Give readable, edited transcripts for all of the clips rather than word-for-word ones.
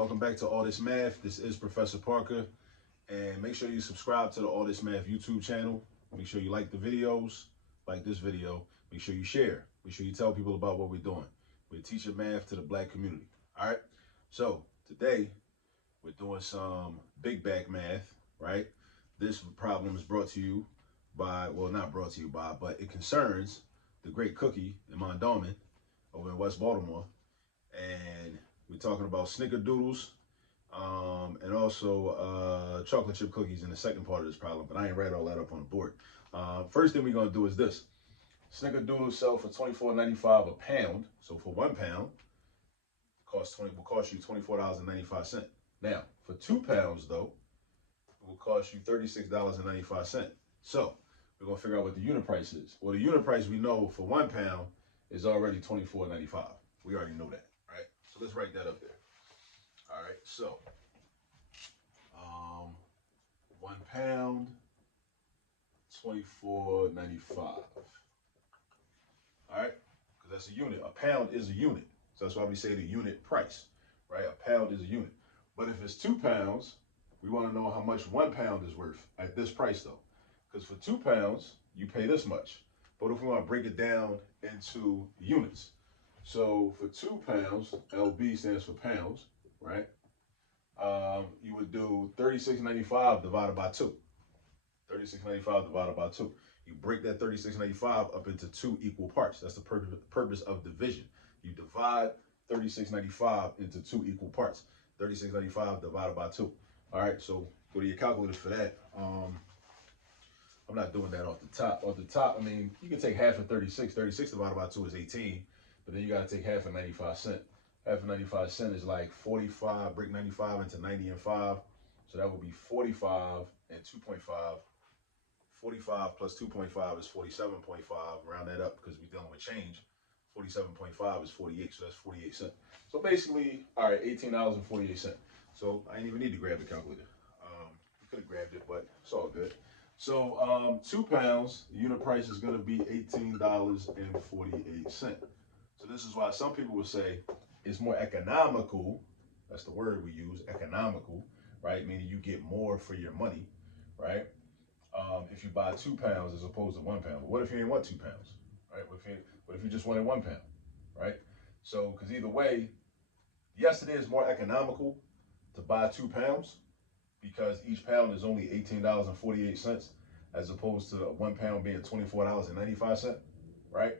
Welcome back to All This Math. This is Professor Parker. And make sure you subscribe to the All This Math YouTube channel. Make sure you like the videos, like this video. Make sure you share. Make sure you tell people about what we're doing. We're teaching math to the black community. All right? So today, we're doing some big back math, right? This problem is brought to you by, well, not brought to you by, but it concerns the great cookie in Mondawmin over in West Baltimore. And we're talking about snickerdoodles and also chocolate chip cookies in the second part of this problem, but I ain't write all that up on the board. First thing we're gonna do is this. Snickerdoodles sell for $24.95 a pound. So for 1 pound, will cost you $24.95. Now, for 2 pounds though, it will cost you $36.95. So we're gonna figure out what the unit price is. Well, the unit price we know for 1 pound is already $24.95. We already know that, right? So let's write that up there. All right, so 1 pound, $24.95. All right, because that's a unit. A pound is a unit. So that's why we say the unit price, right? A pound is a unit. But if it's 2 pounds, we want to know how much 1 pound is worth at this price though. Because for 2 pounds, you pay this much. But if we want to break it down into units, so for 2 pounds, LB stands for pounds, right? You would do $36.95 divided by 2. $36.95 divided by 2. You break that $36.95 up into 2 equal parts. That's the purpose of division. You divide $36.95 into 2 equal parts. $36.95 divided by 2. All right, so go to your calculator for that. I'm not doing that off the top. Off the top, I mean, you can take half of 36. 36 divided by 2 is 18. But then you got to take half of 95 cents. Half of 95 cents is like 45. Break 95 into 90 and 5. So that would be 45 and 2.5. 45 plus 2.5 is 47.5. Round that up because we're dealing with change. 47.5 is 48. So that's 48 cents. So basically, all right, $18.48. So I didn't even need to grab the calculator. You could have grabbed it, but it's all good. So 2 pounds, the unit price is going to be $18.48. So this is why some people would say it's more economical. That's the word we use, economical, right? Meaning you get more for your money, right? If you buy 2 pounds as opposed to 1 pound. But what if you didn't want 2 pounds, right? What if you just wanted 1 pound, right? So, because either way, yes, it is more economical to buy 2 pounds because each pound is only $18.48 as opposed to 1 pound being $24.95, right?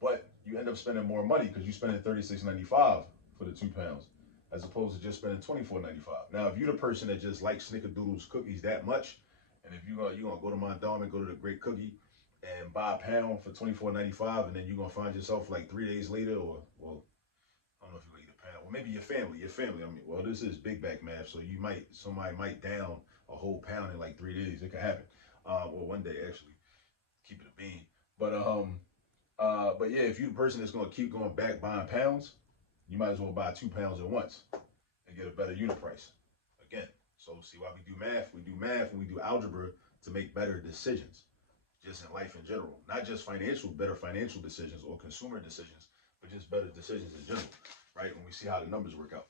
But you end up spending more money because you're spending $36.95 for the 2 pounds as opposed to just spending $24.95. Now, if you're the person that just likes snickerdoodles cookies that much, and if you're gonna go to Mondawmin, go to the Great Cookie, and buy a pound for $24.95, and then you're gonna find yourself like 3 days later, or well, I don't know if you're gonna eat a pound. Well, maybe your family. I mean, well, this is big back math, so somebody might down a whole pound in like 3 days. It could happen. Or 1 day actually. Keep it a bean. But yeah, if you're the person that's gonna keep going back buying pounds, you might as well buy 2 pounds at once and get a better unit price. Again, so see why we do math? We do math and we do algebra to make better decisions, just in life in general. Not just better financial decisions or consumer decisions, but just better decisions in general, right? When we see how the numbers work out.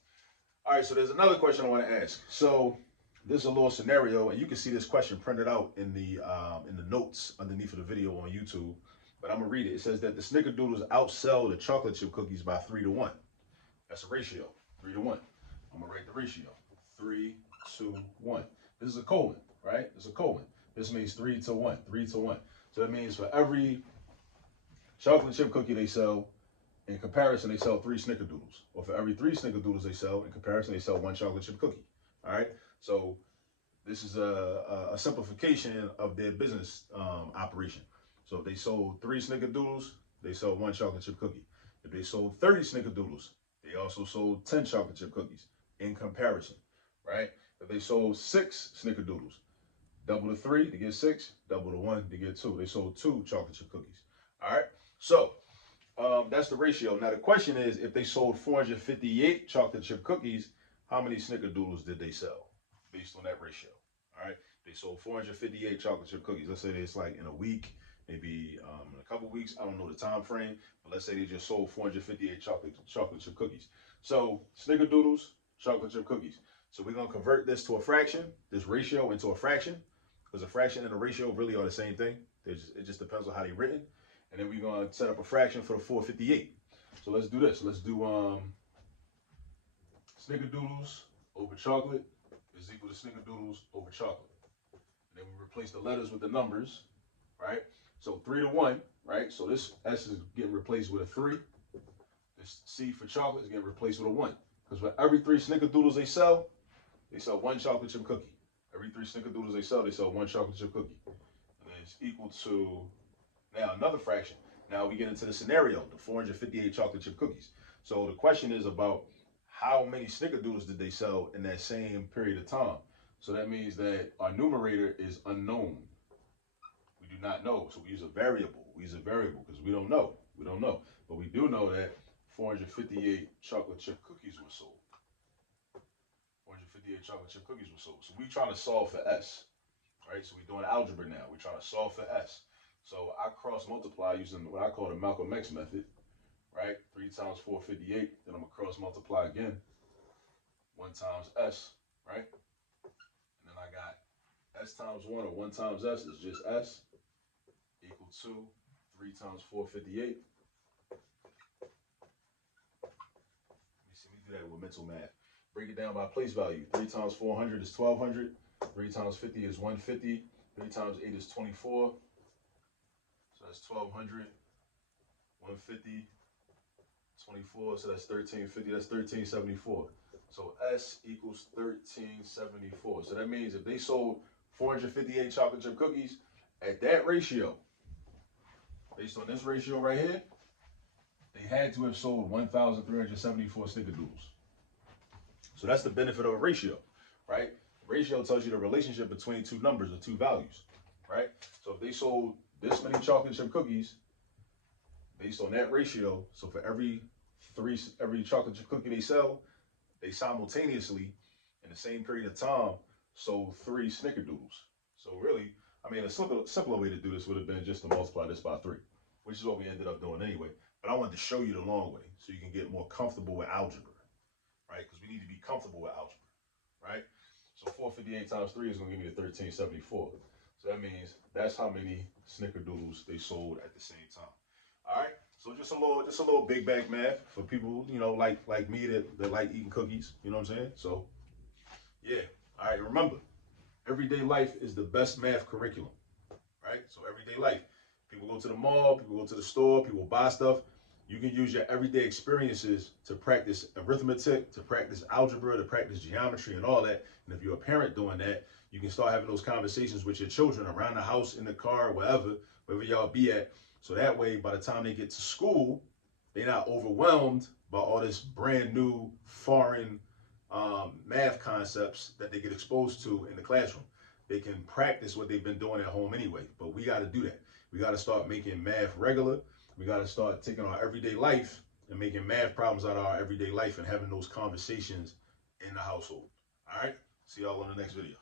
All right, so there's another question I want to ask. So this is a little scenario, and you can see this question printed out in the notes underneath of the video on YouTube. But I'm gonna read it. It says that the snickerdoodles outsell the chocolate chip cookies by 3 to 1. That's a ratio, 3 to 1. I'm gonna write the ratio, 3 to 1. This is a colon, right? It's a colon. This means 3 to 1, 3 to 1. So that means for every chocolate chip cookie they sell, in comparison, they sell 3 snickerdoodles. Or for every 3 snickerdoodles they sell, in comparison, they sell 1 chocolate chip cookie. All right? So this is a simplification of their business operation. So if they sold 3 snickerdoodles, they sell 1 chocolate chip cookie. If they sold 30 snickerdoodles, they also sold 10 chocolate chip cookies in comparison, right? If they sold 6 snickerdoodles, double the 3 to get 6, double the 1 to get 2. They sold 2 chocolate chip cookies. All right, so that's the ratio. Now the question is, if they sold 458 chocolate chip cookies, how many snickerdoodles did they sell based on that ratio? All right, they sold 458 chocolate chip cookies. Let's say it's like in a week, maybe in a couple weeks. I don't know the time frame, but let's say they just sold 458 chocolate chip cookies. So snickerdoodles, chocolate chip cookies. So we're gonna convert this to a fraction, this ratio into a fraction, because a fraction and a ratio really are the same thing. It just depends on how they're written. And then we're gonna set up a fraction for the 458. So let's do this. Let's do snickerdoodles over chocolate is equal to snickerdoodles over chocolate. And then we replace the letters with the numbers, right? So 3 to 1, right? So this S is getting replaced with a 3. This C for chocolate is getting replaced with a 1. Because for every 3 snickerdoodles they sell 1 chocolate chip cookie. Every 3 snickerdoodles they sell 1 chocolate chip cookie. And then it's equal to, now another fraction. Now we get into the scenario, the 458 chocolate chip cookies. So the question is about how many snickerdoodles did they sell in that same period of time? So that means that our numerator is unknown. We do not know. So we use a variable. We use a variable because we don't know. We don't know. But we do know that 458 chocolate chip cookies were sold. 458 chocolate chip cookies were sold. So we're trying to solve for S, right? So we're doing algebra now. We're trying to solve for S. So I cross multiply using what I call the Malcolm X method, right? 3 times 458. Then I'm going to cross multiply again. 1 times S, right? And then I got S times 1 or 1 times S is just S equal to 3 times 458. Let me do that with mental math. Break it down by place value. 3 times 400 is 1200. 3 times 50 is 150. 3 times 8 is 24. So that's 1200. 150. 24. So that's 1350. That's 1374. So S equals 1374. So that means if they sold 458 chocolate chip cookies at that ratio, based on this ratio right here, they had to have sold 1,374 snickerdoodles. So that's the benefit of a ratio, right? Ratio tells you the relationship between two numbers or two values, right? So if they sold this many chocolate chip cookies based on that ratio, so for every chocolate chip cookie they sell, they simultaneously, in the same period of time, sold 3 snickerdoodles. So really, I mean, a simpler way to do this would have been just to multiply this by 3, which is what we ended up doing anyway. But I wanted to show you the long way so you can get more comfortable with algebra, right? Because we need to be comfortable with algebra, right? So 458 times 3 is going to give me the 1374. So that means that's how many snickerdoodles they sold at the same time. All right. So just a little big bag math for people, you know, like me that like eating cookies. You know what I'm saying? So yeah. All right. Remember, everyday life is the best math curriculum, right? So everyday life, people go to the mall, people go to the store, people buy stuff. You can use your everyday experiences to practice arithmetic, to practice algebra, to practice geometry and all that. And if you're a parent doing that, you can start having those conversations with your children around the house, in the car, wherever y'all be at. So that way, by the time they get to school, they're not overwhelmed by all this brand new foreign math concepts that they get exposed to in the classroom. They can practice what they've been doing at home anyway, but we got to do that. We got to start making math regular. We got to start taking our everyday life and making math problems out of our everyday life and having those conversations in the household. All right? See y'all on the next video.